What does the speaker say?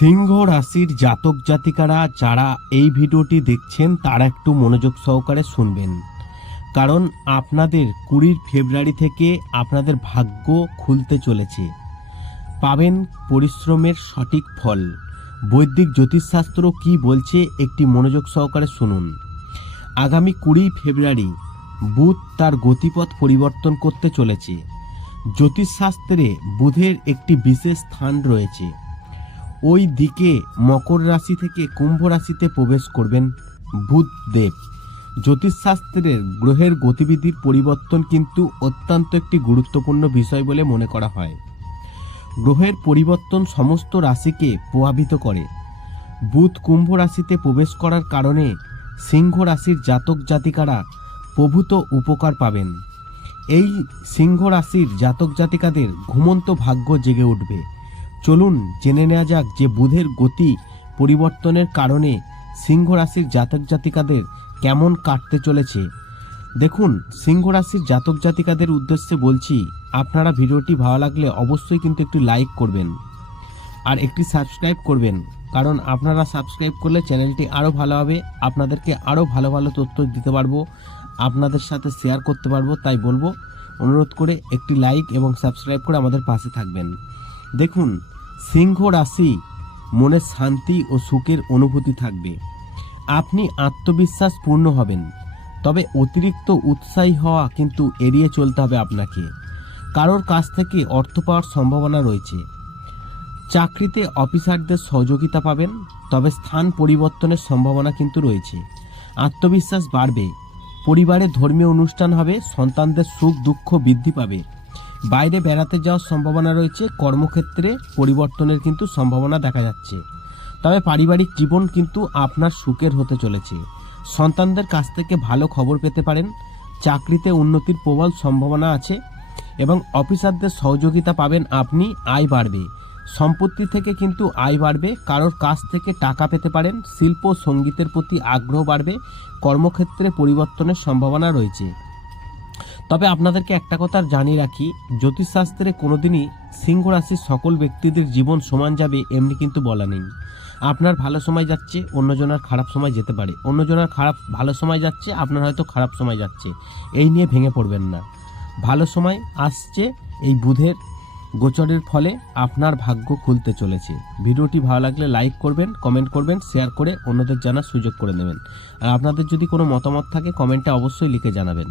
সিংহ রাশির জাতক জাতিকারা যারা এই ভিডিওটি দেখছেন, তারা একটু মনোযোগ সহকারে শুনবেন। কারণ আপনাদের কুড়ির ফেব্রুয়ারি থেকে আপনাদের ভাগ্য খুলতে চলেছে। পাবেন পরিশ্রমের সঠিক ফল। বৈদিক জ্যোতিষশাস্ত্র কি বলছে, একটি মনোযোগ সহকারে শুনুন। আগামী কুড়ি ফেব্রুয়ারি বুধ তার গতিপথ পরিবর্তন করতে চলেছে। জ্যোতিষশাস্ত্রে বুধের একটি বিশেষ স্থান রয়েছে। ওই দিকে মকর রাশি থেকে কুম্ভ রাশিতে প্রবেশ করবেন বুধদেব। জ্যোতিষশাস্ত্রের গ্রহের গতিবিধির পরিবর্তন কিন্তু অত্যন্ত একটি গুরুত্বপূর্ণ বিষয় বলে মনে করা হয়। গ্রহের পরিবর্তন সমস্ত রাশিকে প্রভাবিত করে। বুধ কুম্ভ রাশিতে প্রবেশ করার কারণে সিংহ রাশির জাতক জাতিকারা প্রভূত উপকার পাবেন। এই সিংহ রাশির জাতক জাতিকাদের ঘুমন্ত ভাগ্য জেগে উঠবে। চলুন জেনে নেওয়া যাক যে বুধের গতি পরিবর্তনের কারণে সিংহ রাশির জাতক জাতিকাদের কেমন কাটতে চলেছে। দেখুন সিংহ রাশির জাতক জাতিকাদের উদ্দেশ্যে বলছি, আপনারা ভিডিওটি ভালো লাগলে অবশ্যই কিন্তু একটি লাইক করবেন আর একটি সাবস্ক্রাইব করবেন, কারণ আপনারা সাবস্ক্রাইব করলে চ্যানেলটি আরও ভালো হবে, আপনাদেরকে আরও ভালো ভালো তথ্য দিতে পারব, আপনাদের সাথে শেয়ার করতে পারব, তাই বলব, অনুরোধ করে একটি লাইক এবং সাবস্ক্রাইব করে আমাদের পাশে থাকবেন। দেখুন, সিংহ রাশি মনে শান্তি ও সুখের অনুভূতি থাকবে। আপনি আত্মবিশ্বাস পূর্ণ হবেন, তবে অতিরিক্ত উৎসাহী হওয়া কিন্তু এড়িয়ে চলতে হবে আপনাকে। কারোর কাছ থেকে অর্থ পাওয়ার সম্ভাবনা রয়েছে। চাকরিতে অফিসারদের সহযোগিতা পাবেন, তবে স্থান পরিবর্তনের সম্ভাবনা কিন্তু রয়েছে। আত্মবিশ্বাস বাড়বে, পরিবারে ধর্মীয় অনুষ্ঠান হবে, সন্তানদের সুখ দুঃখ বৃদ্ধি পাবে। বাইরে বেড়াতে যাওয়ার সম্ভাবনা রয়েছে, কর্মক্ষেত্রে পরিবর্তনের কিন্তু সম্ভাবনা দেখা যাচ্ছে। তবে পারিবারিক জীবন কিন্তু আপনার সুখের হতে চলেছে। সন্তানদের কাছ থেকে ভালো খবর পেতে পারেন, চাকরিতে উন্নতির প্রবল সম্ভাবনা আছে এবং অফিসারদের সহযোগিতা পাবেন আপনি, আয় বাড়বে। সম্পত্তি থেকে কিন্তু আয় বাড়বে, কারোর কাছ থেকে টাকা পেতে পারেন, শিল্প সঙ্গীতের প্রতি আগ্রহ বাড়বে, কর্মক্ষেত্রে পরিবর্তনের সম্ভাবনা রয়েছে। তবে আপনাদেরকে একটা কথা জানিয়ে রাখি, জ্যোতিষশাস্ত্রে কোনোদিনই সিংহ রাশির সকল ব্যক্তিদের জীবন সমান যাবে এমনি কিন্তু বলা নেই। আপনার ভালো সময় যাচ্ছে, অন্যজনের খারাপ সময় যেতে পারে। অন্যজনের খারাপ, ভালো সময় যাচ্ছে, আপনার হয়তো খারাপ সময় যাচ্ছে। এই নিয়ে ভেঙে পড়বেন না। ভালো সময় আসছে, এই বুধের গোচরের ফলে আপনার ভাগ্য খুলতে চলেছে। ভিডিওটি ভালো লাগলে লাইক করবেন, কমেন্ট করবেন, শেয়ার করে অন্যদের জানার সুযোগ করে নেবেন আর আপনাদের যদি কোনো মতামত থাকে, কমেন্টে অবশ্যই লিখে জানাবেন।